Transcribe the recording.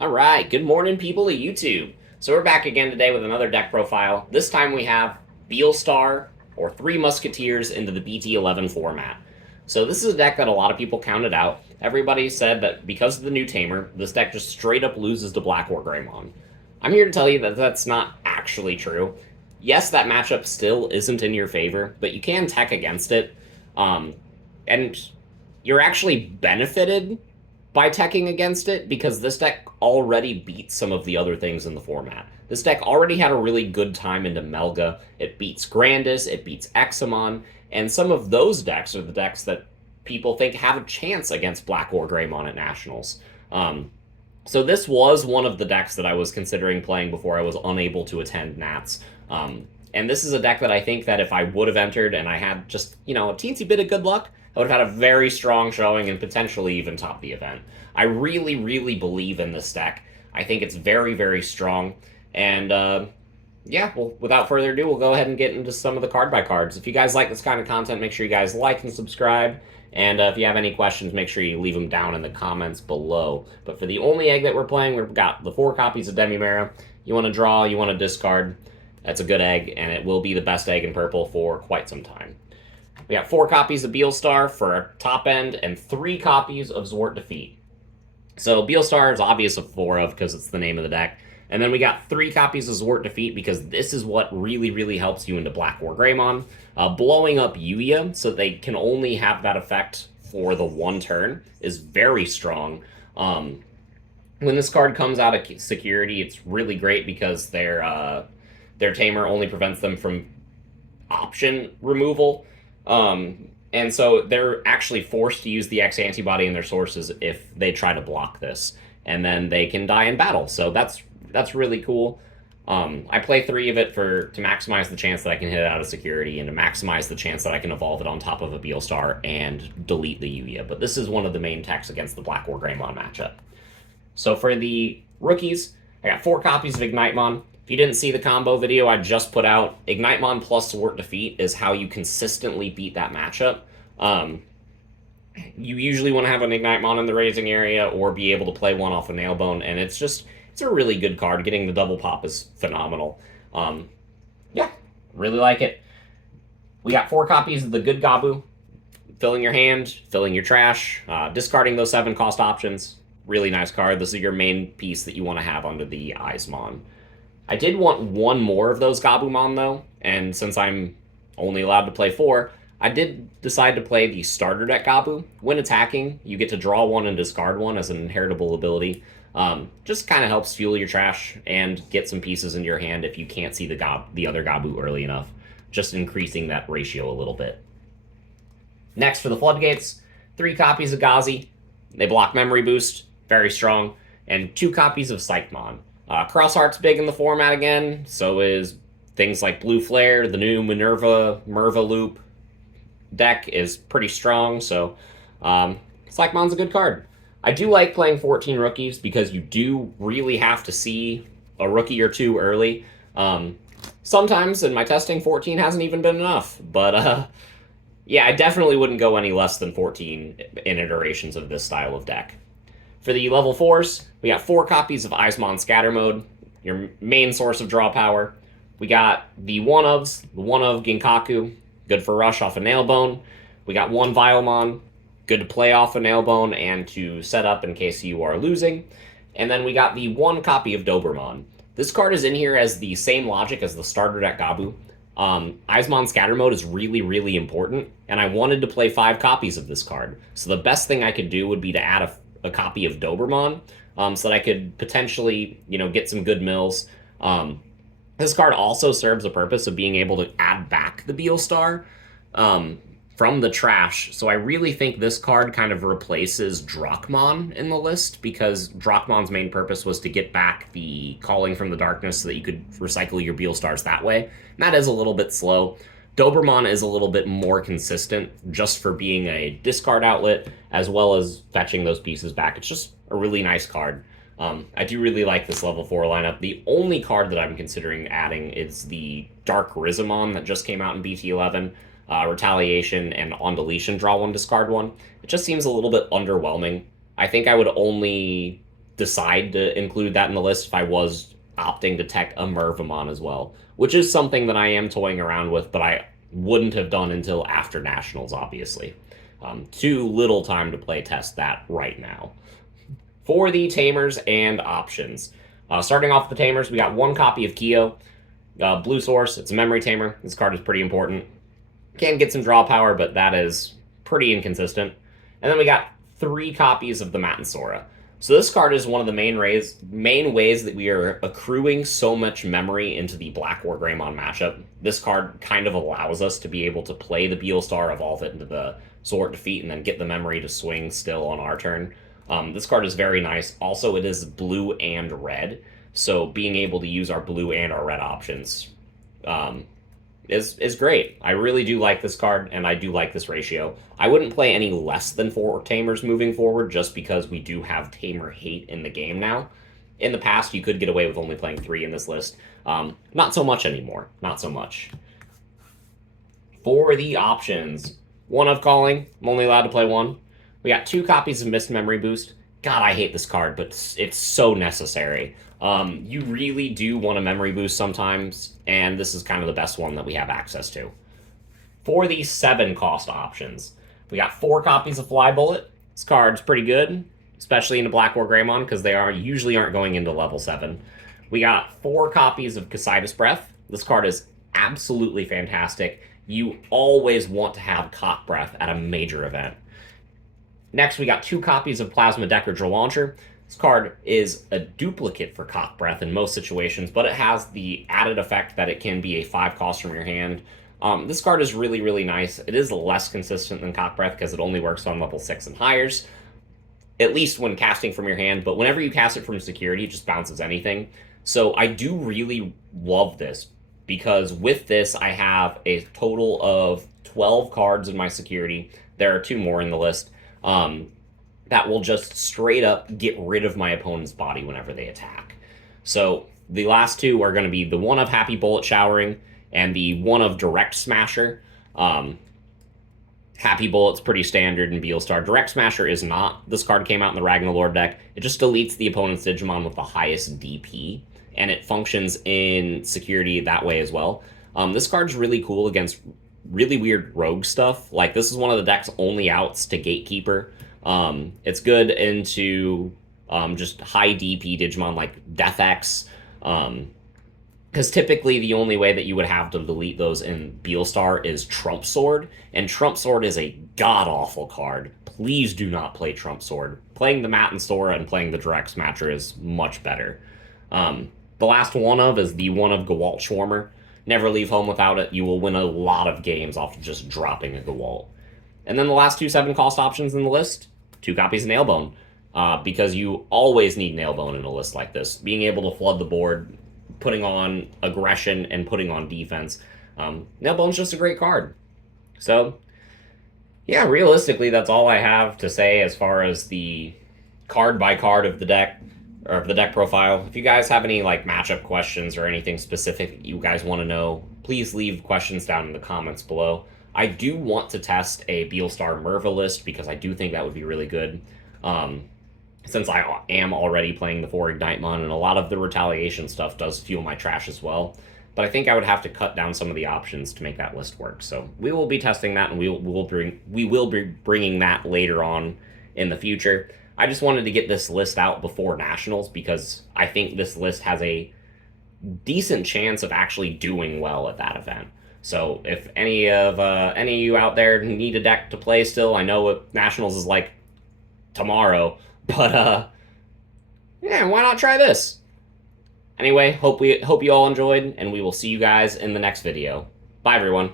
Alright, good morning people of YouTube. So we're back again today with another deck profile. This time we have Beelstar, or Three Musketeers, into the BT11 format. So this is a deck that a lot of people counted out. Everybody said that because of the new Tamer, this deck just straight up loses to Blackwargreymon. I'm here to tell you that that's not actually true. Yes, that matchup still isn't in your favor, but you can tech against it. And you're actually benefited by teching against it because this deck already beats some of the other things in the format. This deck already had a really good time into Melga. It beats Grandis, it beats Examon, and some of those decks are the decks that people think have a chance against Blackwargreymon at Nationals. So this was one of the decks that I was considering playing before I was unable to attend Nats. And this is a deck that I think that if I would have entered and I had just, a teensy bit of good luck, I would have had a very strong showing and potentially even top the event. I really, really believe in this deck. I think it's very, very strong. And yeah, well, without further ado, we'll go ahead and get into some of the card by cards. If you guys like this kind of content, make sure you guys like and subscribe. And if you have any questions, make sure you leave them down in the comments below. But for the only egg that we're playing, we've got the 4 copies of Demimera. You want to draw, you want to discard. That's a good egg, and it will be the best egg in purple for quite some time. We got 4 copies of Beelstar for our top end and 3 copies of Zwart Defeat. So Beelstar is obvious of 4 of because it's the name of the deck. And then we got 3 copies of Zwart Defeat because this is what really, really helps you into Blackwargreymon. Blowing up Yuya so they can only have that effect for the 1 turn is very strong. When this card comes out of security, it's really great because their Tamer only prevents them from option removal. And so they're actually forced to use the X antibody in their sources if they try to block this. And then they can die in battle. So that's really cool. I play 3 of it to maximize the chance that I can hit it out of security and to maximize the chance that I can evolve it on top of a Beelstar and delete the Yuya. But this is one of the main techs against the Blackwargreymon matchup. So for the rookies, I got 4 copies of Ignitemon. If you didn't see the combo video I just put out, Ignitemon plus Zwart Defeat is how you consistently beat that matchup. You usually want to have an Ignitemon in the raising area or be able to play one off a Nailbone, and it's a really good card. Getting the double pop is phenomenal. Yeah, really like it. We got 4 copies of the Good Gabu. Filling your hand, filling your trash, discarding those 7 cost options. Really nice card. This is your main piece that you want to have under the Eismon. I did want 1 more of those Gabumon, though, and since I'm only allowed to play 4, I did decide to play the starter deck Gabu. When attacking, you get to draw 1 and discard 1 as an inheritable ability. Just kind of helps fuel your trash and get some pieces into your hand if you can't see the other Gabu early enough, just increasing that ratio a little bit. Next, for the Floodgates, 3 copies of Gazi. They block Memory Boost, very strong, and 2 copies of Psychmon. Crossheart's big in the format again, so is things like Blue Flare. The new Merva Loop deck is pretty strong, so Psychmon's a good card. I do like playing 14 rookies because you do really have to see a rookie or 2 early. Sometimes in my testing, 14 hasn't even been enough, but yeah, I definitely wouldn't go any less than 14 in iterations of this style of deck. For the level 4s, we got 4 copies of Eismon Scatter Mode, your main source of draw power. We got the 1-ofs, the 1-of Ginkaku, good for rush off a Nailbone. We got 1 Vilemon, good to play off a Nailbone and to set up in case you are losing. And then we got the 1 copy of Doberman. This card is in here as the same logic as the starter deck Gabu. Eismon Scatter Mode is really, really important, and I wanted to play 5 copies of this card. So the best thing I could do would be to add a copy of Doberman, so that I could potentially, get some good mills. This card also serves the purpose of being able to add back the Beelstar from the trash. So I really think this card kind of replaces Drachmon in the list, because Drachmon's main purpose was to get back the Calling from the Darkness so that you could recycle your Beelstars that way. And that is a little bit slow. Doberman is a little bit more consistent just for being a discard outlet as well as fetching those pieces back. It's just a really nice card. I do really like this level 4 lineup. The only card that I'm considering adding is the Dark Rizamon that just came out in BT11. Retaliation and on deletion, draw 1, discard 1. It just seems a little bit underwhelming. I think I would only decide to include that in the list if I was opting to tech a Mervamon as well, which is something that I am toying around with, but I wouldn't have done until after Nationals, obviously. Too little time to play test that right now. For the Tamers and options. Starting off with the Tamers, we got one copy of Kyo. Blue Source, it's a memory tamer. This card is pretty important. Can get some draw power, but that is pretty inconsistent. And then we got 3 copies of the Matansora. So this card is one of the main ways that we are accruing so much memory into the Blackwargreymon matchup. This card kind of allows us to be able to play the Beelstar, evolve it into the Sword Defeat, and then get the memory to swing still on our turn. This card is very nice. Also, it is blue and red, so being able to use our blue and our red options is great. I really do like this card, and I do like this ratio. I wouldn't play any less than 4 Tamers moving forward, just because we do have Tamer hate in the game now. In the past, you could get away with only playing 3 in this list. Not so much anymore. Not so much. For the options, 1 of Calling. I'm only allowed to play 1. We got 2 copies of Mist Memory Boost. God, I hate this card, but it's so necessary. You really do want a memory boost sometimes, and this is kind of the best one that we have access to. For the 7 cost options, we got 4 copies of Fly Bullet. This card's pretty good, especially into Blackwargreymon, because they usually aren't going into level 7. We got 4 copies of Casitas Breath. This card is absolutely fantastic. You always want to have Cock Breath at a major event. Next, we got 2 copies of Plasma Deckardra Launcher. This card is a duplicate for Cock Breath in most situations, but it has the added effect that it can be a 5 cost from your hand. This card is really, really nice. It is less consistent than Cock Breath because it only works on level 6 and highers, at least when casting from your hand, but whenever you cast it from security, it just bounces anything. So I do really love this, because with this, I have a total of 12 cards in my security. There are 2 more in the list. That will just straight up get rid of my opponent's body whenever they attack. So the last 2 are going to be the 1 of Happy Bullet Showering and the 1 of Direct Smasher. Happy Bullet's pretty standard in Beelstar. Direct Smasher is not. This card came out in the Ragnalord deck. It just deletes the opponent's Digimon with the highest DP, and it functions in security that way as well. This card's really cool against really weird rogue stuff. Like, this is one of the deck's only outs to Gatekeeper. It's good into just high DP Digimon like Death X, because typically the only way that you would have to delete those in Beelstar is Trump Sword, and Trump Sword is a god-awful card. Please do not play Trump Sword. Playing the Matansora and playing the Direct Smasher is much better. The last 1 of is the 1 of Gewalt Schwarmer. Never leave home without it. You will win a lot of games off of just dropping a Gewalt. And then the last 2 7-cost options in the list, 2 copies of Nailbone, because you always need Nailbone in a list like this. Being able to flood the board, putting on aggression, and putting on defense. Nailbone's just a great card. So, yeah, realistically, that's all I have to say as far as the card by card of the deck, or of the deck profile. If you guys have any like matchup questions or anything specific you guys want to know, please leave questions down in the comments below. I do want to test a Beelstar Merva list, because I do think that would be really good. Since I am already playing the 4 Ignitemon, and a lot of the retaliation stuff does fuel my trash as well. But I think I would have to cut down some of the options to make that list work. So we will be testing that, and we will be bringing that later on in the future. I just wanted to get this list out before Nationals, because I think this list has a decent chance of actually doing well at that event. So if any of you out there need a deck to play still, I know Nationals is like tomorrow, but yeah, why not try this? Anyway, hope you all enjoyed, and we will see you guys in the next video. Bye, everyone.